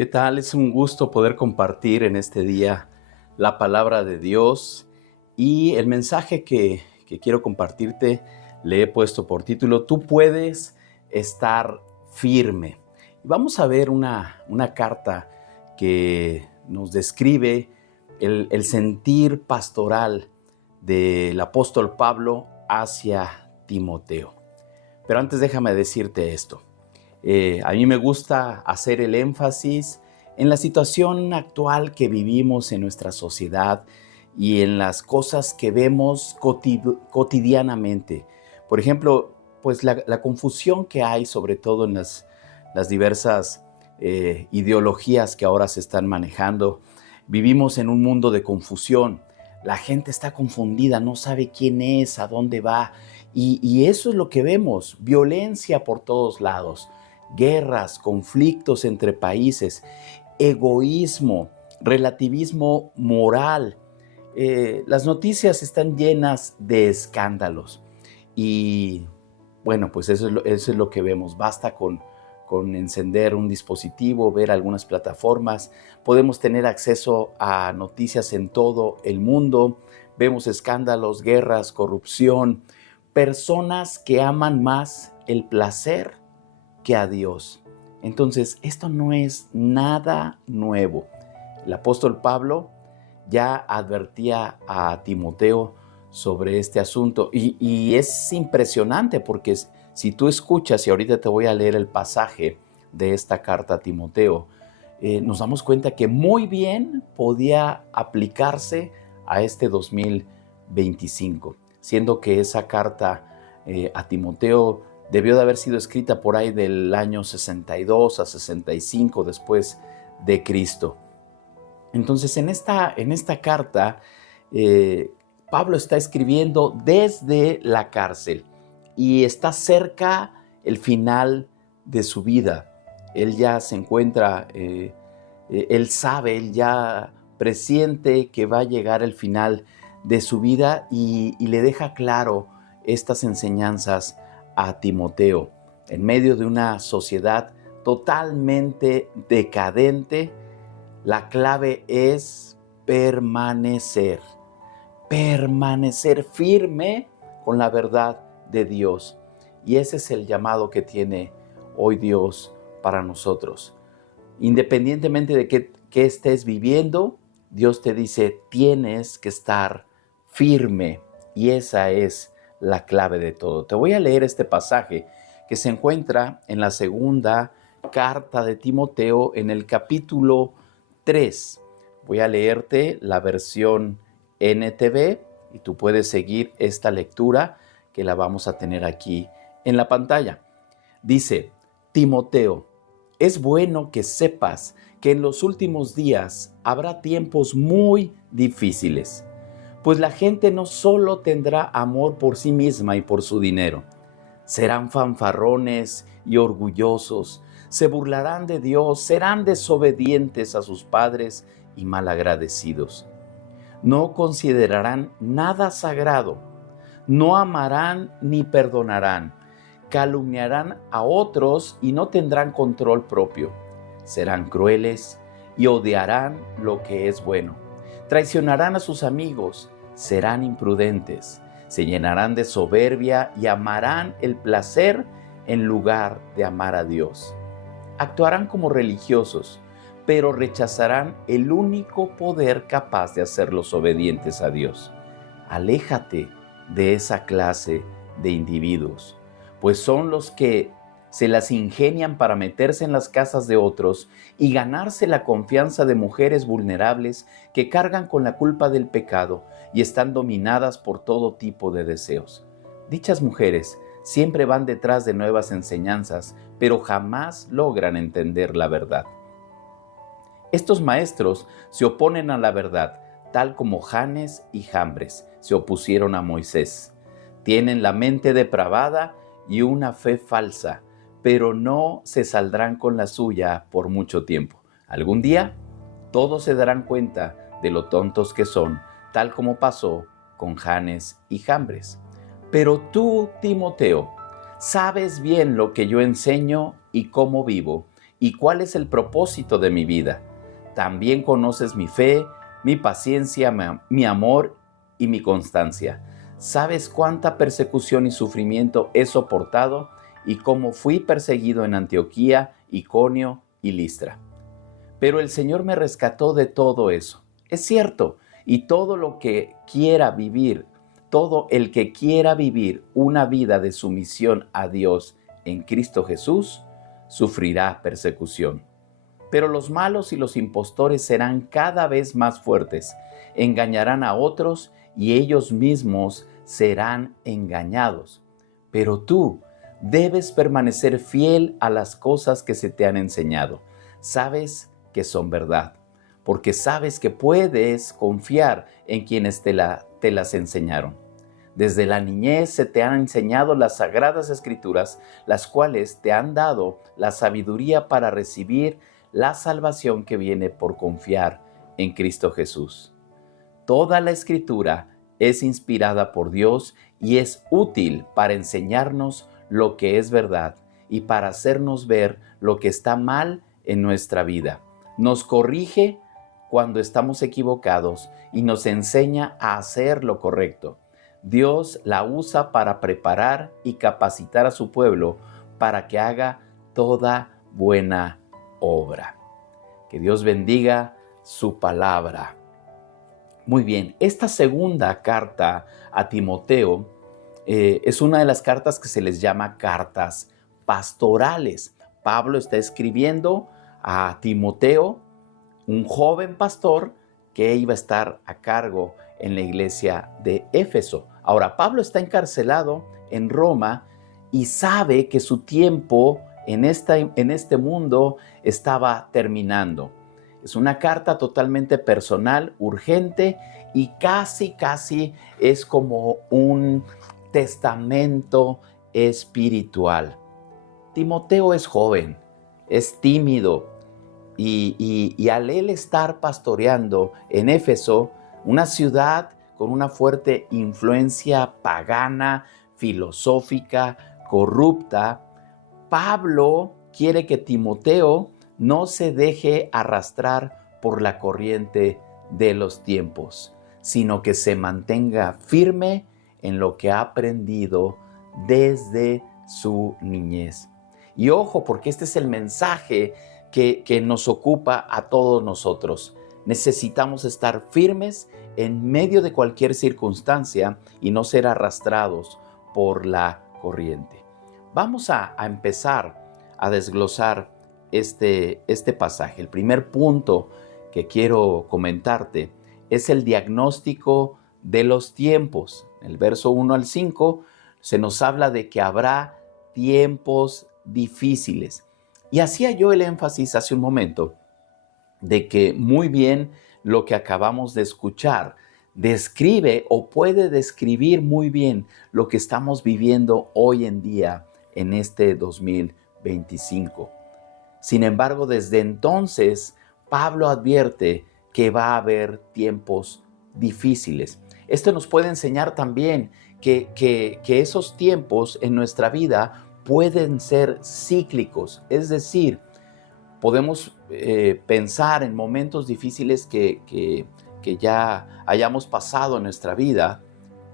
¿Qué tal? Es un gusto poder compartir en este día la palabra de Dios y el mensaje que quiero compartirte le he puesto por título: Tú puedes estar firme. Y vamos a ver una carta que nos describe el sentir pastoral del apóstol Pablo hacia Timoteo. Pero antes déjame decirte esto. A mí me gusta hacer el énfasis en la situación actual que vivimos en nuestra sociedad y en las cosas que vemos cotidianamente. Por ejemplo, pues la confusión que hay, sobre todo en las diversas ideologías que ahora se están manejando. Vivimos en un mundo de confusión. La gente está confundida, no sabe quién es, a dónde va. Y eso es lo que vemos: violencia por todos lados, guerras, conflictos entre países, egoísmo, relativismo moral. Las noticias están llenas de escándalos y bueno, pues eso es lo que vemos. Basta con encender un dispositivo, ver algunas plataformas, podemos tener acceso a noticias en todo el mundo. Vemos escándalos, guerras, corrupción, personas que aman más el placer que a Dios. Entonces, esto no es nada nuevo. El apóstol Pablo ya advertía a Timoteo sobre este asunto y es impresionante porque si tú escuchas, y ahorita te voy a leer el pasaje de esta carta a Timoteo, nos damos cuenta que muy bien podía aplicarse a este 2025, siendo que esa carta a Timoteo debió de haber sido escrita por ahí del año 62 a 65 después de Cristo. Entonces, en esta carta, Pablo está escribiendo desde la cárcel y está cerca el final de su vida. Él ya se encuentra, él sabe, él ya presiente que va a llegar el final de su vida y le deja claro estas enseñanzas a Timoteo. En medio de una sociedad totalmente decadente, la clave es permanecer firme con la verdad de Dios. Y ese es el llamado que tiene hoy Dios para nosotros. Independientemente de qué estés viviendo, Dios te dice: tienes que estar firme. Y esa es la clave de todo. Te voy a leer este pasaje que se encuentra en la segunda carta de Timoteo, en el capítulo 3. Voy a leerte la versión NTV y tú puedes seguir esta lectura que la vamos a tener aquí en la pantalla. Dice: Timoteo, es bueno que sepas que en los últimos días habrá tiempos muy difíciles, pues la gente no solo tendrá amor por sí misma y por su dinero. Serán fanfarrones y orgullosos, se burlarán de Dios, serán desobedientes a sus padres y malagradecidos. No considerarán nada sagrado, no amarán ni perdonarán, calumniarán a otros y no tendrán control propio. Serán crueles y odiarán lo que es bueno. Traicionarán a sus amigos, serán imprudentes, se llenarán de soberbia y amarán el placer en lugar de amar a Dios. Actuarán como religiosos, pero rechazarán el único poder capaz de hacerlos obedientes a Dios. Aléjate de esa clase de individuos, pues son los que se las ingenian para meterse en las casas de otros y ganarse la confianza de mujeres vulnerables que cargan con la culpa del pecado y están dominadas por todo tipo de deseos. Dichas mujeres siempre van detrás de nuevas enseñanzas, pero jamás logran entender la verdad. Estos maestros se oponen a la verdad, tal como Janes y Jambres se opusieron a Moisés. Tienen la mente depravada y una fe falsa, pero no se saldrán con la suya por mucho tiempo. Algún día, todos se darán cuenta de lo tontos que son, tal como pasó con Janes y Jambres. Pero tú, Timoteo, sabes bien lo que yo enseño y cómo vivo, y cuál es el propósito de mi vida. También conoces mi fe, mi paciencia, mi amor y mi constancia. Sabes cuánta persecución y sufrimiento he soportado y cómo fui perseguido en Antioquía, Iconio y Listra. Pero el Señor me rescató de todo eso. Es cierto, y todo el que quiera vivir una vida de sumisión a Dios en Cristo Jesús, sufrirá persecución. Pero los malos y los impostores serán cada vez más fuertes, engañarán a otros y ellos mismos serán engañados. Pero tú debes permanecer fiel a las cosas que se te han enseñado. Sabes que son verdad, porque sabes que puedes confiar en quienes te las enseñaron. Desde la niñez se te han enseñado las sagradas escrituras, las cuales te han dado la sabiduría para recibir la salvación que viene por confiar en Cristo Jesús. Toda la escritura es inspirada por Dios y es útil para enseñarnos lo que es verdad y para hacernos ver lo que está mal en nuestra vida. Nos corrige cuando estamos equivocados y nos enseña a hacer lo correcto. Dios la usa para preparar y capacitar a su pueblo para que haga toda buena obra. Que Dios bendiga su palabra. Muy bien, esta segunda carta a Timoteo es una de las cartas que se les llama cartas pastorales. Pablo está escribiendo a Timoteo, un joven pastor que iba a estar a cargo en la iglesia de Éfeso. Ahora, Pablo está encarcelado en Roma y sabe que su tiempo en este mundo estaba terminando. Es una carta totalmente personal, urgente y casi es como un testamento espiritual. Timoteo es joven, es tímido y al él estar pastoreando en Éfeso, una ciudad con una fuerte influencia pagana, filosófica, corrupta, Pablo quiere que Timoteo no se deje arrastrar por la corriente de los tiempos, sino que se mantenga firme en lo que ha aprendido desde su niñez. Y ojo, porque este es el mensaje que nos ocupa a todos nosotros. Necesitamos estar firmes en medio de cualquier circunstancia y no ser arrastrados por la corriente. Vamos a empezar a desglosar este pasaje. El primer punto que quiero comentarte es el diagnóstico de los tiempos. En el verso 1 al 5 se nos habla de que habrá tiempos difíciles. Y hacía yo el énfasis hace un momento de que muy bien lo que acabamos de escuchar describe o puede describir muy bien lo que estamos viviendo hoy en día en este 2025. Sin embargo, desde entonces, Pablo advierte que va a haber tiempos difíciles. Esto nos puede enseñar también que esos tiempos en nuestra vida pueden ser cíclicos, es decir, podemos pensar en momentos difíciles que ya hayamos pasado en nuestra vida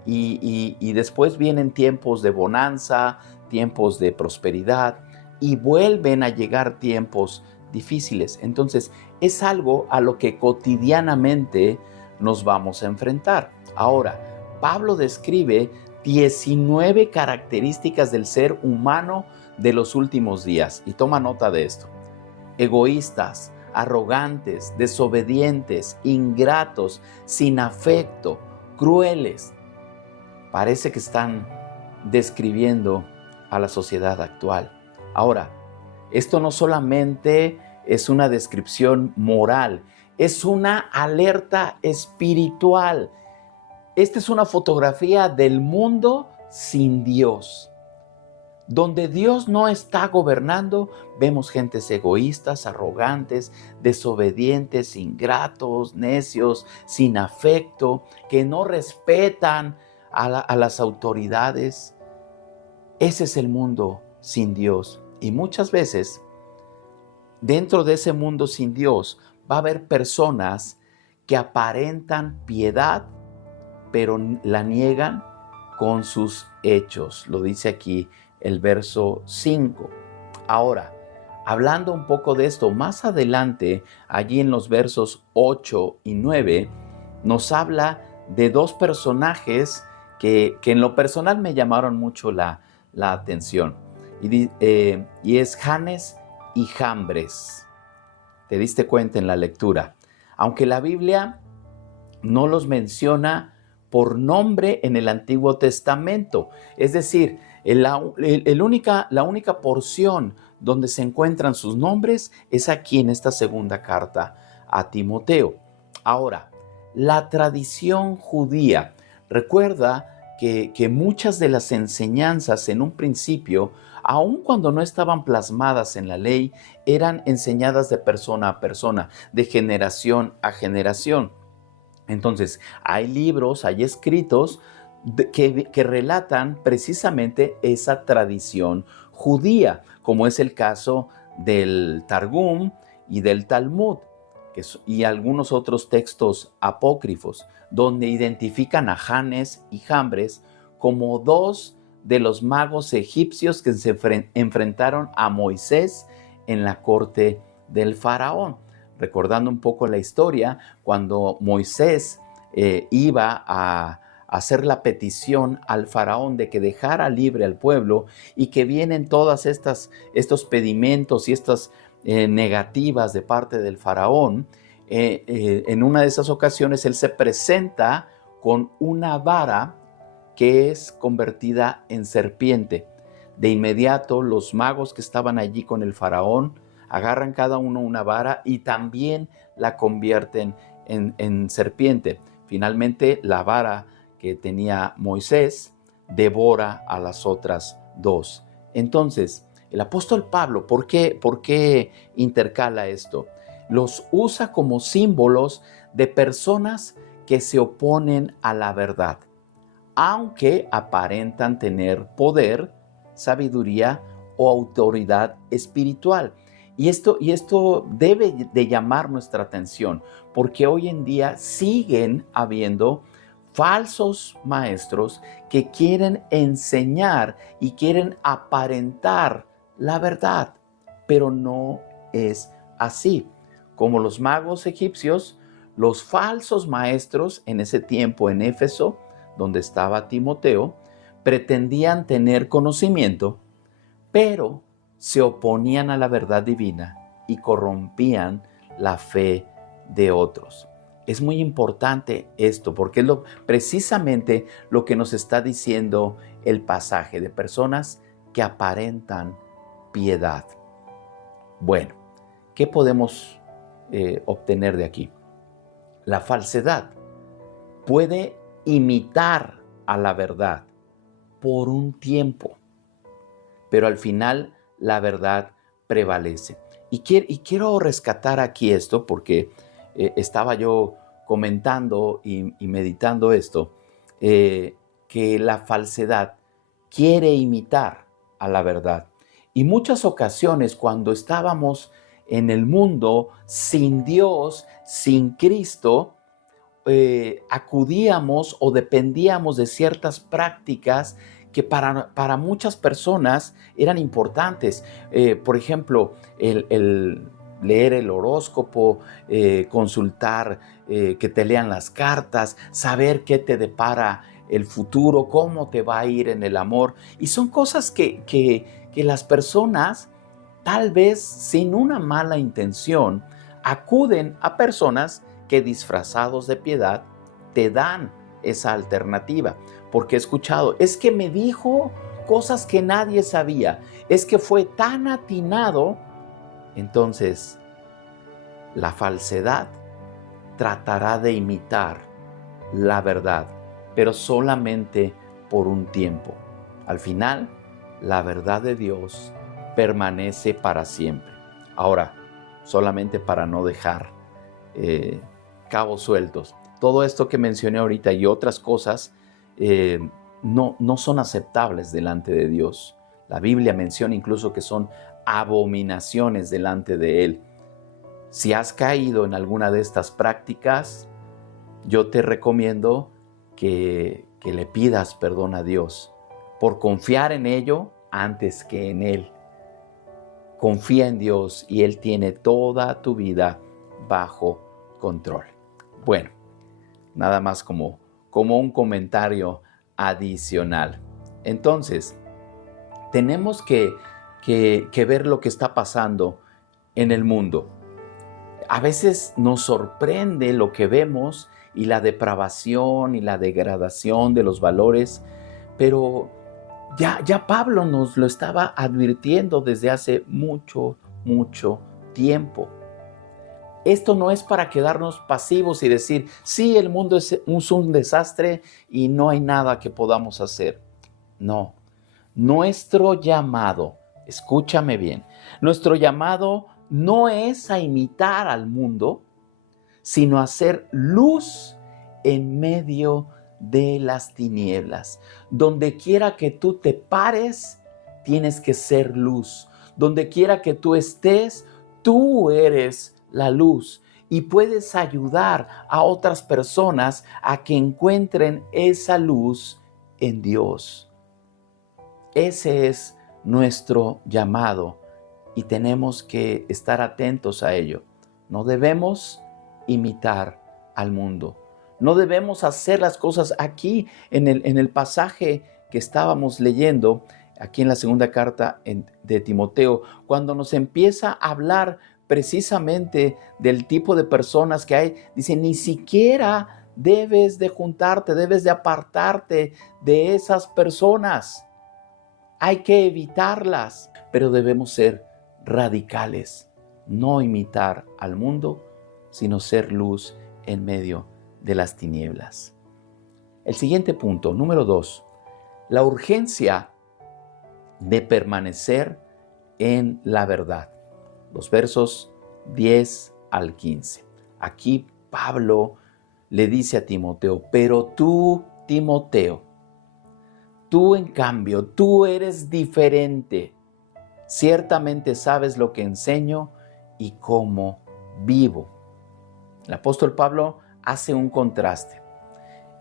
y después vienen tiempos de bonanza, tiempos de prosperidad y vuelven a llegar tiempos difíciles. Entonces, es algo a lo que cotidianamente nos vamos a enfrentar. Ahora, Pablo describe 19 características del ser humano de los últimos días. Y toma nota de esto. Egoístas, arrogantes, desobedientes, ingratos, sin afecto, crueles. Parece que están describiendo a la sociedad actual. Ahora, esto no solamente es una descripción moral, es una alerta espiritual. Esta es una fotografía del mundo sin Dios. Donde Dios no está gobernando, vemos gentes egoístas, arrogantes, desobedientes, ingratos, necios, sin afecto, que no respetan a las autoridades. Ese es el mundo sin Dios. Y muchas veces dentro de ese mundo sin Dios va a haber personas que aparentan piedad, pero la niegan con sus hechos. Lo dice aquí el verso 5. Ahora, hablando un poco de esto, más adelante, allí en los versos 8 y 9, nos habla de dos personajes que en lo personal me llamaron mucho la atención. Y es Janes y Jambres. ¿Te diste cuenta en la lectura? Aunque la Biblia no los menciona por nombre en el Antiguo Testamento. Es decir, la única porción donde se encuentran sus nombres es aquí en esta segunda carta a Timoteo. Ahora, la tradición judía. Recuerda que muchas de las enseñanzas en un principio, aun cuando no estaban plasmadas en la ley, eran enseñadas de persona a persona, de generación a generación. Entonces, hay libros, hay escritos que relatan precisamente esa tradición judía, como es el caso del Targum y del Talmud, y algunos otros textos apócrifos, donde identifican a Janes y Jambres como dos de los magos egipcios que se enfrentaron a Moisés en la corte del faraón. Recordando un poco la historia, cuando Moisés iba a hacer la petición al faraón de que dejara libre al pueblo, y que vienen todas estos pedimentos y estas negativas de parte del faraón, en una de esas ocasiones él se presenta con una vara que es convertida en serpiente. De inmediato los magos que estaban allí con el faraón agarran cada uno una vara y también la convierten en serpiente. Finalmente, la vara que tenía Moisés devora a las otras dos. Entonces, el apóstol Pablo, ¿por qué intercala esto? Los usa como símbolos de personas que se oponen a la verdad, aunque aparentan tener poder, sabiduría o autoridad espiritual. Y esto debe de llamar nuestra atención, porque hoy en día siguen habiendo falsos maestros que quieren enseñar y quieren aparentar la verdad, pero no es así. Como los magos egipcios, los falsos maestros en ese tiempo en Éfeso, donde estaba Timoteo, pretendían tener conocimiento, pero se oponían a la verdad divina y corrompían la fe de otros. Es muy importante esto, porque es precisamente lo que nos está diciendo el pasaje, de personas que aparentan piedad. Bueno, ¿qué podemos obtener de aquí? La falsedad puede imitar a la verdad por un tiempo, pero al final la verdad prevalece. Y quiero rescatar aquí esto, porque estaba yo comentando y meditando esto, que la falsedad quiere imitar a la verdad. Y muchas ocasiones, cuando estábamos en el mundo sin Dios, sin Cristo, acudíamos o dependíamos de ciertas prácticas que para muchas personas eran importantes. Por ejemplo, el leer el horóscopo, consultar, que te lean las cartas, saber qué te depara el futuro, cómo te va a ir en el amor. Y son cosas que las personas, tal vez sin una mala intención, acuden a personas que, disfrazados de piedad, te dan esa alternativa. Porque he escuchado, es que me dijo cosas que nadie sabía, es que fue tan atinado. Entonces, la falsedad tratará de imitar la verdad, pero solamente por un tiempo. Al final, la verdad de Dios permanece para siempre. Ahora, solamente para no dejar cabos sueltos, todo esto que mencioné ahorita y otras cosas no son aceptables delante de Dios. La Biblia menciona incluso que son abominaciones delante de Él. Si has caído en alguna de estas prácticas, yo te recomiendo que le pidas perdón a Dios por confiar en ello antes que en Él. Confía en Dios y Él tiene toda tu vida bajo control. Bueno, nada más como un comentario adicional. Entonces, tenemos que ver lo que está pasando en el mundo. A veces nos sorprende lo que vemos y la depravación y la degradación de los valores, pero ya Pablo nos lo estaba advirtiendo desde hace mucho tiempo. Esto no es para quedarnos pasivos y decir, sí, el mundo es un desastre y no hay nada que podamos hacer. No, nuestro llamado, escúchame bien, nuestro llamado no es a imitar al mundo, sino a ser luz en medio de las tinieblas. Donde quiera que tú te pares, tienes que ser luz. Donde quiera que tú estés, tú eres la luz y puedes ayudar a otras personas a que encuentren esa luz en Dios. Ese es nuestro llamado y tenemos que estar atentos a ello. No debemos imitar al mundo. No debemos hacer las cosas aquí en el pasaje que estábamos leyendo, aquí en la segunda carta de Timoteo, cuando nos empieza a hablar precisamente del tipo de personas que hay. Dice, ni siquiera debes de juntarte, debes de apartarte de esas personas. Hay que evitarlas, pero debemos ser radicales, no imitar al mundo, sino ser luz en medio de las tinieblas. El siguiente punto, número 2, la urgencia de permanecer en la verdad. Los versos 10 al 15. Aquí Pablo le dice a Timoteo, pero tú, Timoteo, tú en cambio, tú eres diferente. Ciertamente sabes lo que enseño y cómo vivo. El apóstol Pablo hace un contraste.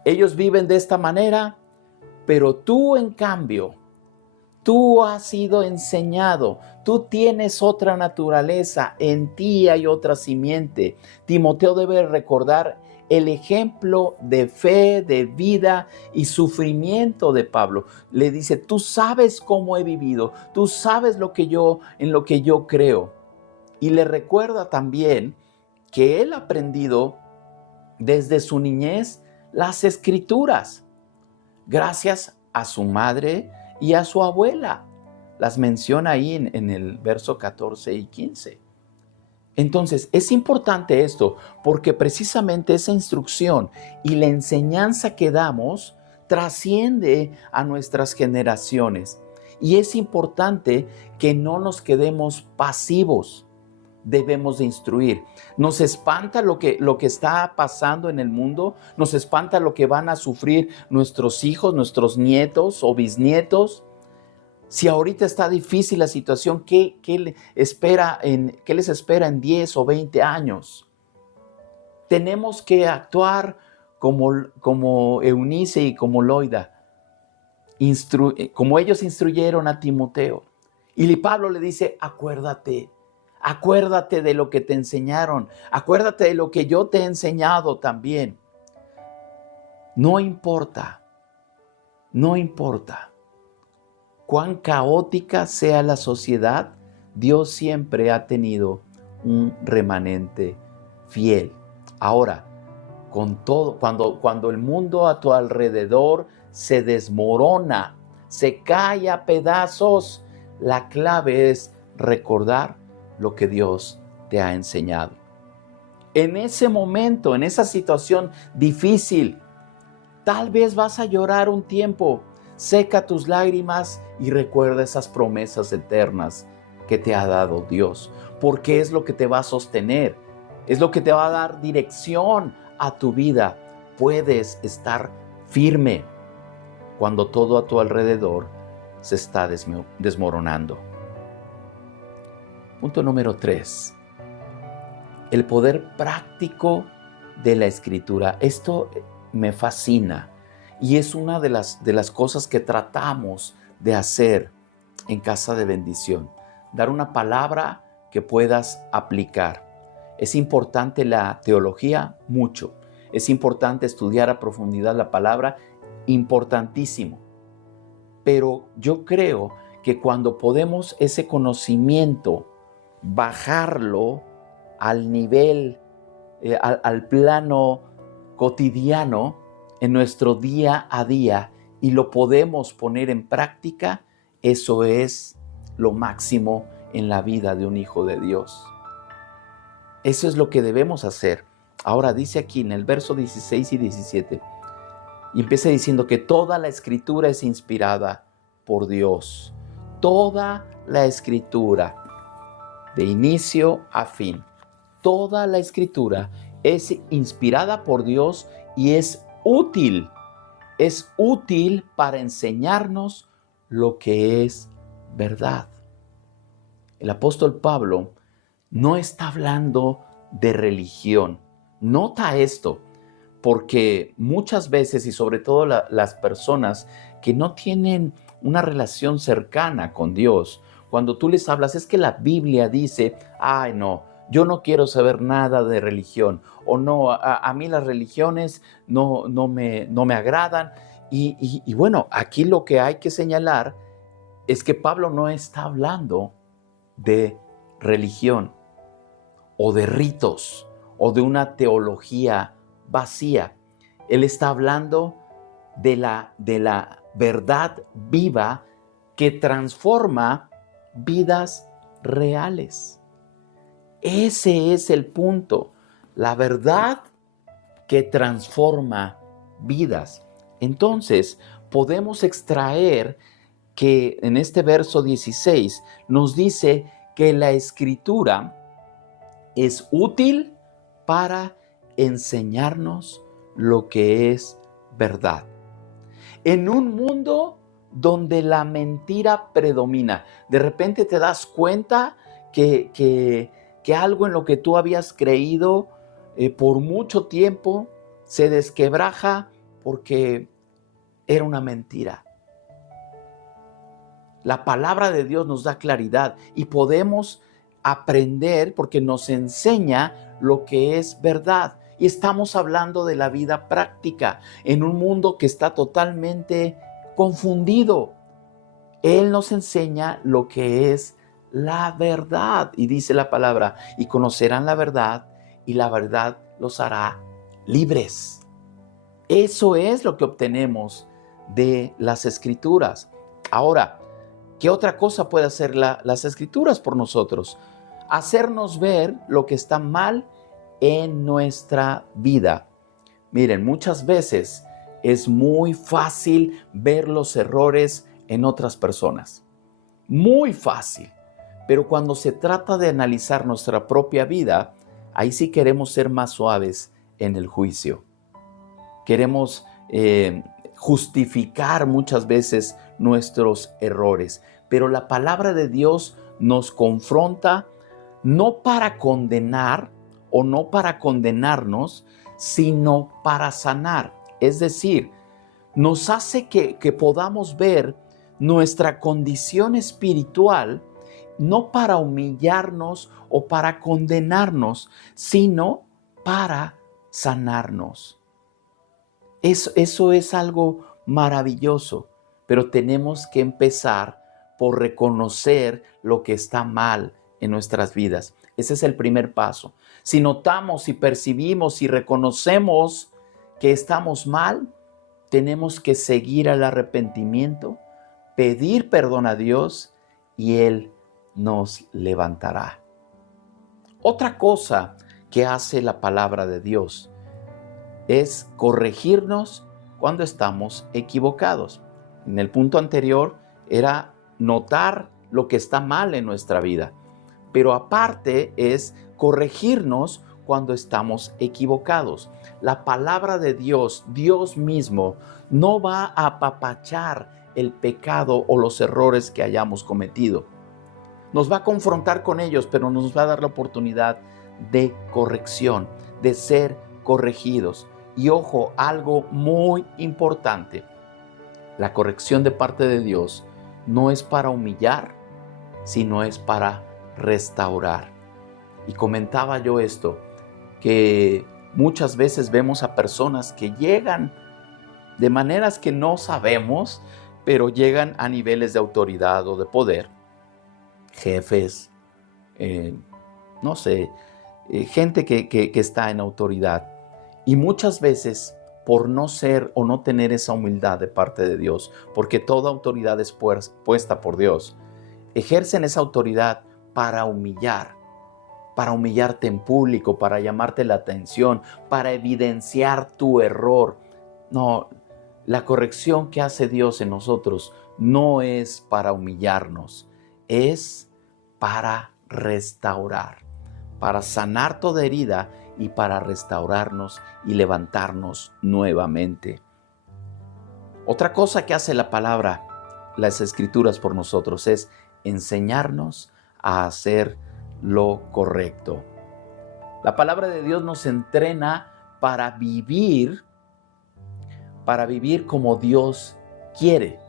Ellos viven de esta manera, pero tú en cambio, tú has sido enseñado, tú tienes otra naturaleza, en ti hay otra simiente. Timoteo debe recordar el ejemplo de fe, de vida y sufrimiento de Pablo. Le dice, tú sabes cómo he vivido, tú sabes en lo que yo creo. Y le recuerda también que él ha aprendido desde su niñez las escrituras, gracias a su madre y a su abuela. Las menciona ahí en el verso 14 y 15. Entonces, es importante esto porque precisamente esa instrucción y la enseñanza que damos trasciende a nuestras generaciones. Y es importante que no nos quedemos pasivos. Debemos de instruir. Nos espanta lo que está pasando en el mundo, nos espanta lo que van a sufrir nuestros hijos, nuestros nietos o bisnietos. Si ahorita está difícil la situación, ¿qué les espera en 10 o 20 años? Tenemos que actuar como Eunice y como Loida, como ellos instruyeron a Timoteo. Y Pablo le dice, acuérdate de lo que te enseñaron, acuérdate de lo que yo te he enseñado también. No importa cuán caótica sea la sociedad, Dios siempre ha tenido un remanente fiel. Ahora, con todo, cuando el mundo a tu alrededor se desmorona, se cae a pedazos, la clave es recordar lo que Dios te ha enseñado. En ese momento, en esa situación difícil, tal vez vas a llorar un tiempo. Seca tus lágrimas y recuerda esas promesas eternas que te ha dado Dios, porque es lo que te va a sostener, es lo que te va a dar dirección a tu vida. Puedes estar firme cuando todo a tu alrededor se está desmoronando. Punto número 3. El poder práctico de la Escritura. Esto me fascina y es una de las cosas que tratamos de hacer en Casa de Bendición. Dar una palabra que puedas aplicar. Es importante la teología, mucho. Es importante estudiar a profundidad la palabra, importantísimo. Pero yo creo que cuando podemos ese conocimiento bajarlo al nivel, al plano cotidiano, en nuestro día a día, y lo podemos poner en práctica, eso es lo máximo en la vida de un hijo de Dios. Eso es lo que debemos hacer. Ahora dice aquí en el verso 16 y 17, y empieza diciendo que toda la Escritura es inspirada por Dios. Toda la Escritura, de inicio a fin. Toda la Escritura es inspirada por Dios y es útil. Es útil para enseñarnos lo que es verdad. El apóstol Pablo no está hablando de religión. Nota esto, porque muchas veces, y sobre todo las personas que no tienen una relación cercana con Dios, cuando tú les hablas, es que la Biblia dice, ay no, yo no quiero saber nada de religión, o no, a mí las religiones no me agradan. Y bueno, aquí lo que hay que señalar es que Pablo no está hablando de religión o de ritos o de una teología vacía. Él está hablando de la verdad viva que transforma vidas reales. Ese es el punto, la verdad que transforma vidas. Entonces, podemos extraer que en este verso 16 nos dice que la Escritura es útil para enseñarnos lo que es verdad. En un mundo donde la mentira predomina, de repente te das cuenta que algo en lo que tú habías creído por mucho tiempo se desquebraja porque era una mentira. La palabra de Dios nos da claridad y podemos aprender porque nos enseña lo que es verdad. Y estamos hablando de la vida práctica en un mundo que está totalmente confundido. Él nos enseña lo que es la verdad. Y dice la palabra, y conocerán la verdad, y la verdad los hará libres. Eso es lo que obtenemos de las Escrituras. Ahora, ¿qué otra cosa puede hacer las Escrituras por nosotros? Hacernos ver lo que está mal en nuestra vida. Miren, muchas veces es muy fácil ver los errores en otras personas. Muy fácil. Pero cuando se trata de analizar nuestra propia vida, ahí sí queremos ser más suaves en el juicio. Queremos justificar muchas veces nuestros errores. Pero la palabra de Dios nos confronta no para condenar o no para condenarnos, sino para sanar. Es decir, nos hace que podamos ver nuestra condición espiritual no para humillarnos o para condenarnos, sino para sanarnos. Eso es algo maravilloso, pero tenemos que empezar por reconocer lo que está mal en nuestras vidas. Ese es el primer paso. Si notamos y percibimos y reconocemos que estamos mal, tenemos que seguir al arrepentimiento, pedir perdón a Dios y Él nos levantará. Otra cosa que hace la palabra de Dios es corregirnos cuando estamos equivocados. En el punto anterior era notar lo que está mal en nuestra vida, pero aparte es corregirnos cuando estamos equivocados. La palabra de Dios, Dios mismo, no va a apapachar el pecado o los errores que hayamos cometido. Nos va a confrontar con ellos, pero nos va a dar la oportunidad de corrección, de ser corregidos. Y ojo, algo muy importante, la corrección de parte de Dios no es para humillar, sino es para restaurar. Y comentaba yo esto, que muchas veces vemos a personas que llegan de maneras que no sabemos, pero llegan a niveles de autoridad o de poder, jefes, no sé, gente que está en autoridad. Y muchas veces, por no ser o no tener esa humildad de parte de Dios, porque toda autoridad es puesta por Dios, ejercen esa autoridad para humillarte en público, para llamarte la atención, para evidenciar tu error. No, la corrección que hace Dios en nosotros no es para humillarnos, es para restaurar, para sanar toda herida y para restaurarnos y levantarnos nuevamente. Otra cosa que hace la palabra, las escrituras por nosotros, es enseñarnos a hacer lo correcto. La palabra de Dios nos entrena para vivir como Dios quiere.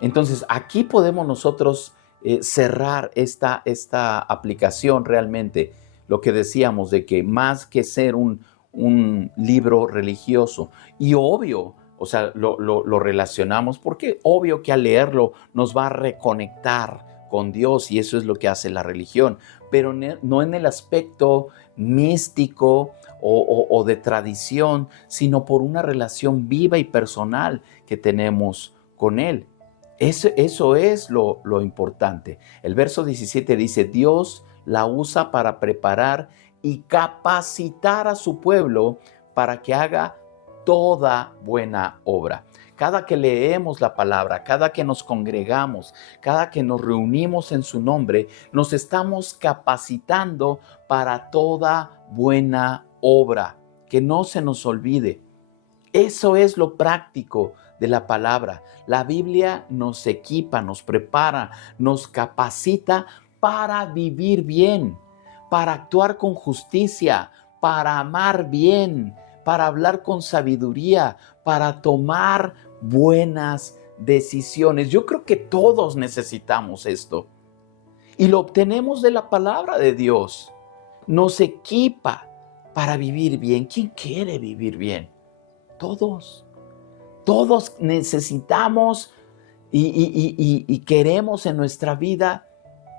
Entonces, aquí podemos nosotros cerrar esta aplicación realmente. Lo que decíamos de que más que ser un libro religioso, y obvio, o sea, lo relacionamos porque obvio que al leerlo nos va a reconectar con Dios y eso es lo que hace la religión, pero no en el aspecto místico o de tradición, sino por una relación viva y personal que tenemos con Él. Eso es lo importante. El verso 17 dice, Dios la usa para preparar y capacitar a su pueblo para que haga toda buena obra. Cada que leemos la palabra, cada que nos congregamos, cada que nos reunimos en su nombre, nos estamos capacitando para toda buena obra. Que no se nos olvide. Eso es lo práctico de la palabra. La Biblia nos equipa, nos prepara, nos capacita para vivir bien, para actuar con justicia, para amar bien, para hablar con sabiduría, para tomar buenas decisiones. Yo creo que todos necesitamos esto. Y lo obtenemos de la palabra de Dios. Nos equipa para vivir bien. ¿Quién quiere vivir bien? Todos necesitamos y queremos en nuestra vida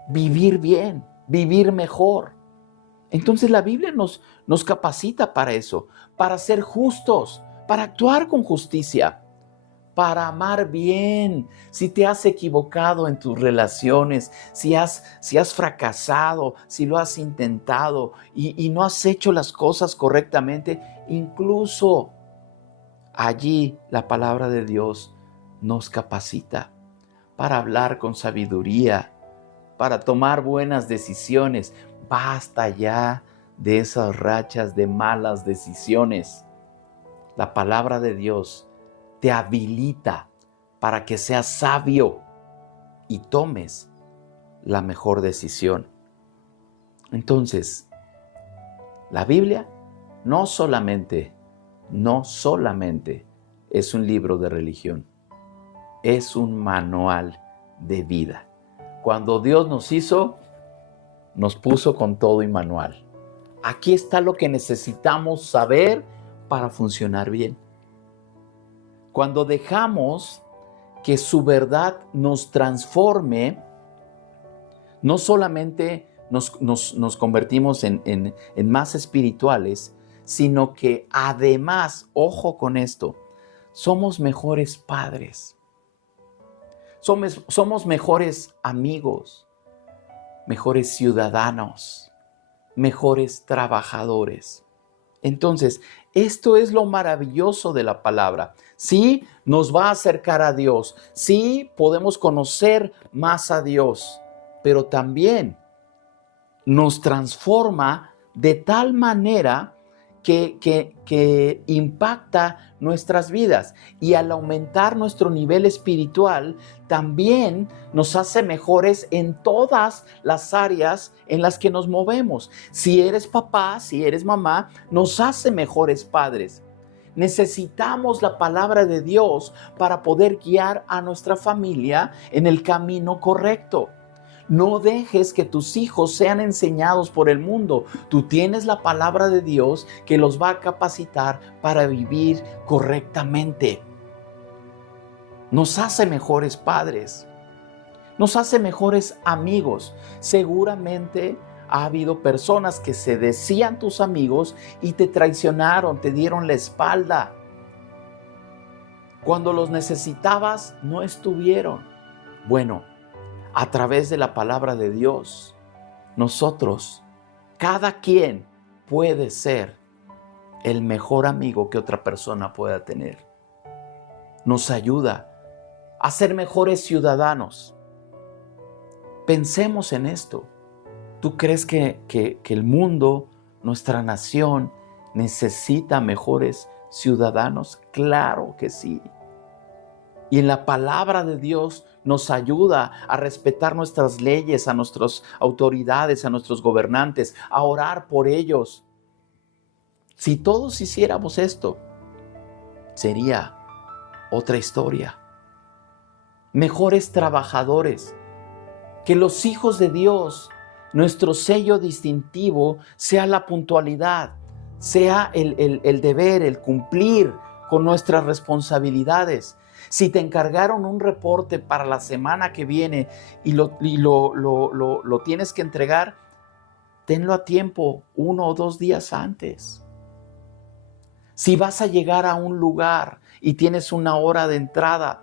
vivir bien, vivir mejor. Entonces la Biblia nos capacita para eso, para ser justos, para actuar con justicia, para amar bien. Si te has equivocado en tus relaciones, si has fracasado, si lo has intentado y no has hecho las cosas correctamente, incluso allí la palabra de Dios nos capacita para hablar con sabiduría, para tomar buenas decisiones. Basta ya de esas rachas de malas decisiones. La palabra de Dios te habilita para que seas sabio y tomes la mejor decisión. Entonces, la Biblia no solamente es un libro de religión, es un manual de vida. Cuando Dios nos hizo, nos puso con todo y manual. Aquí está lo que necesitamos saber para funcionar bien. Cuando dejamos que su verdad nos transforme, no solamente nos convertimos en más espirituales, sino que además, ojo con esto, somos mejores padres, somos mejores amigos, mejores ciudadanos, mejores trabajadores. Entonces, esto es lo maravilloso de la palabra. Sí, nos va a acercar a Dios, sí, podemos conocer más a Dios, pero también nos transforma de tal manera que impacta nuestras vidas. Y al aumentar nuestro nivel espiritual, también nos hace mejores en todas las áreas en las que nos movemos. Si eres papá, si eres mamá, nos hace mejores padres. Necesitamos la palabra de Dios para poder guiar a nuestra familia en el camino correcto. No dejes que tus hijos sean enseñados por el mundo. Tú tienes la palabra de Dios que los va a capacitar para vivir correctamente. Nos hace mejores padres. Nos hace mejores amigos. Seguramente ha habido personas que se decían tus amigos y te traicionaron, te dieron la espalda. Cuando los necesitabas, no estuvieron. Bueno, a través de la palabra de Dios, nosotros, cada quien puede ser el mejor amigo que otra persona pueda tener. Nos ayuda a ser mejores ciudadanos. Pensemos en esto. ¿Tú crees que el mundo, nuestra nación, necesita mejores ciudadanos? Claro que sí. Y en la palabra de Dios nos ayuda a respetar nuestras leyes, a nuestras autoridades, a nuestros gobernantes, a orar por ellos. Si todos hiciéramos esto, sería otra historia. Mejores trabajadores. Que los hijos de Dios, nuestro sello distintivo sea la puntualidad, sea el deber, el cumplir con nuestras responsabilidades. Si te encargaron un reporte para la semana que viene y lo tienes que entregar, tenlo a tiempo, 1 o 2 días antes. Si vas a llegar a un lugar y tienes una hora de entrada,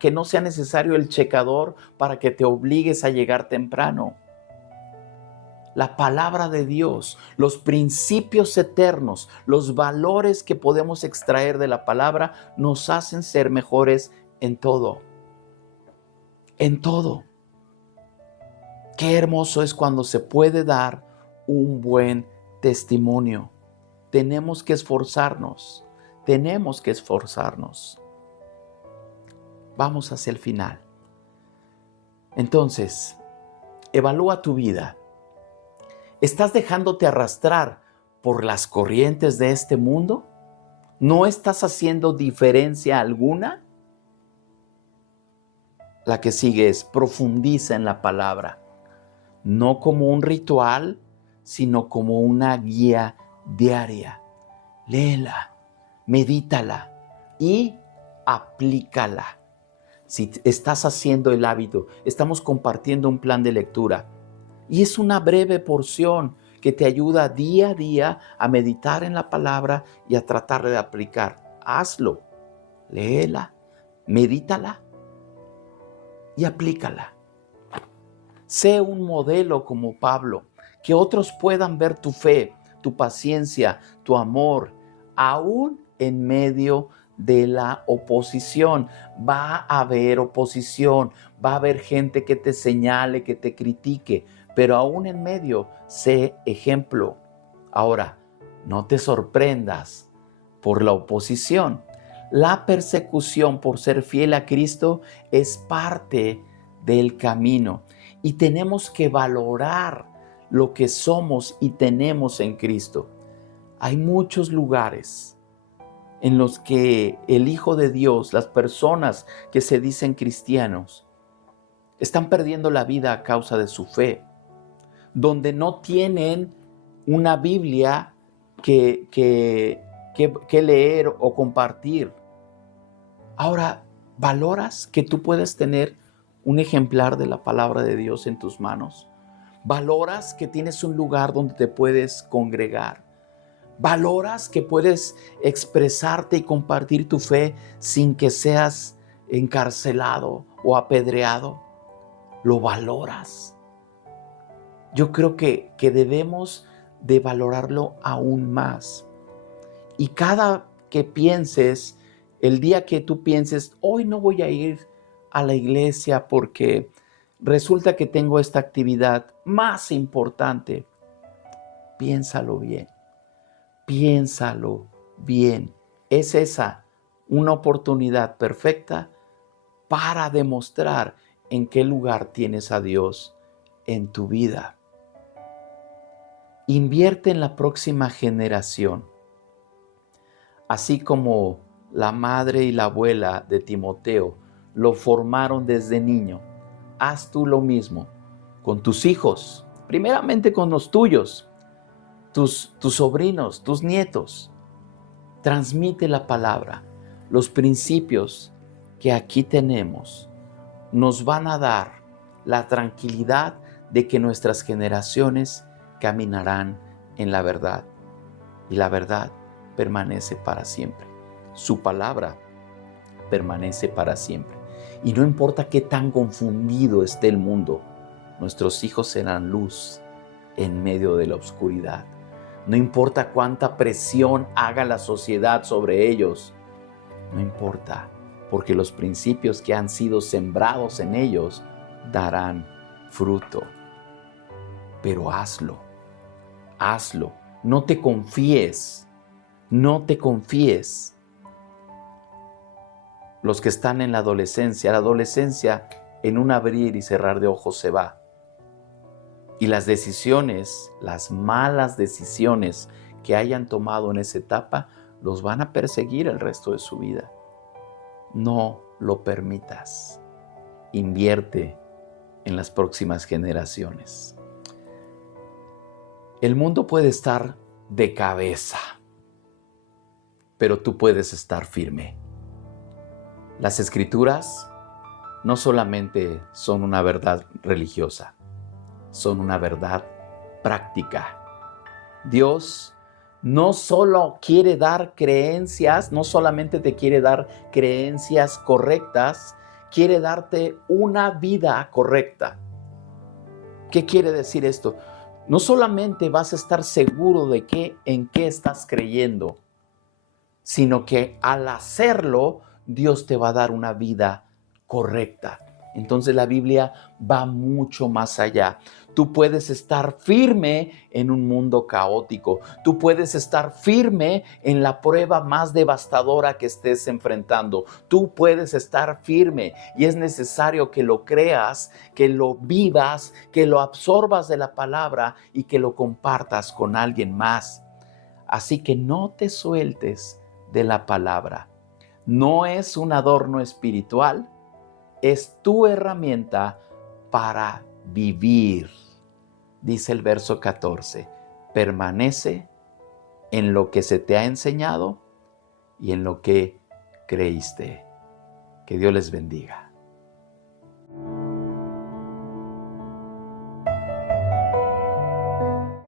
que no sea necesario el checador para que te obligues a llegar temprano. La palabra de Dios, los principios eternos, los valores que podemos extraer de la palabra nos hacen ser mejores en todo. En todo. Qué hermoso es cuando se puede dar un buen testimonio. Tenemos que esforzarnos. Tenemos que esforzarnos. Vamos hacia el final. Entonces, evalúa tu vida. ¿Estás dejándote arrastrar por las corrientes de este mundo? ¿No estás haciendo diferencia alguna? La que sigue es: profundiza en la palabra, no como un ritual, sino como una guía diaria. Léela, medítala y aplícala. Si estás haciendo el hábito, estamos compartiendo un plan de lectura y es una breve porción que te ayuda día a día a meditar en la palabra y a tratar de aplicar. Hazlo, léela, medítala y aplícala. Sé un modelo como Pablo, que otros puedan ver tu fe, tu paciencia, tu amor, aún en medio de la oposición. Va a haber oposición, va a haber gente que te señale, que te critique, pero aún en medio, sé ejemplo. Ahora, no te sorprendas por la oposición. La persecución por ser fiel a Cristo es parte del camino y tenemos que valorar lo que somos y tenemos en Cristo. Hay muchos lugares en los que el Hijo de Dios, las personas que se dicen cristianos, están perdiendo la vida a causa de su fe, donde no tienen una Biblia que leer o compartir. Ahora, ¿valoras que tú puedes tener un ejemplar de la palabra de Dios en tus manos? ¿Valoras que tienes un lugar donde te puedes congregar? ¿Valoras que puedes expresarte y compartir tu fe sin que seas encarcelado o apedreado? ¿Lo valoras? Yo creo que debemos de valorarlo aún más. Y cada que pienses, el día que tú pienses, hoy no voy a ir a la iglesia porque resulta que tengo esta actividad más importante, piénsalo bien. Piénsalo bien. ¿Es esa una oportunidad perfecta para demostrar en qué lugar tienes a Dios en tu vida? Invierte en la próxima generación. Así como la madre y la abuela de Timoteo lo formaron desde niño, haz tú lo mismo con tus hijos, primeramente con los tuyos, tus sobrinos, tus nietos. Transmite la palabra. Los principios que aquí tenemos nos van a dar la tranquilidad de que nuestras generaciones caminarán en la verdad. Y la verdad permanece para siempre. Su palabra permanece para siempre. Y no importa qué tan confundido esté el mundo, nuestros hijos serán luz en medio de la oscuridad. No importa cuánta presión haga la sociedad sobre ellos, no importa, porque los principios que han sido sembrados en ellos darán fruto. Pero hazlo, hazlo. No te confíes, no te confíes. Los que están en la adolescencia en un abrir y cerrar de ojos se va. Y las decisiones, las malas decisiones que hayan tomado en esa etapa, los van a perseguir el resto de su vida. No lo permitas. Invierte en las próximas generaciones. El mundo puede estar de cabeza, pero tú puedes estar firme. Las Escrituras no solamente son una verdad religiosa, son una verdad práctica. Dios no solo quiere dar creencias, no solamente te quiere dar creencias correctas, quiere darte una vida correcta. ¿Qué quiere decir esto? No solamente vas a estar seguro de en qué estás creyendo, sino que al hacerlo, Dios te va a dar una vida correcta. Entonces la Biblia va mucho más allá. Tú puedes estar firme en un mundo caótico. Tú puedes estar firme en la prueba más devastadora que estés enfrentando. Tú puedes estar firme y es necesario que lo creas, que lo vivas, que lo absorbas de la palabra y que lo compartas con alguien más. Así que no te sueltes de la palabra. No es un adorno espiritual, es tu herramienta para vivir. Dice el verso 14, permanece en lo que se te ha enseñado y en lo que creíste. Que Dios les bendiga.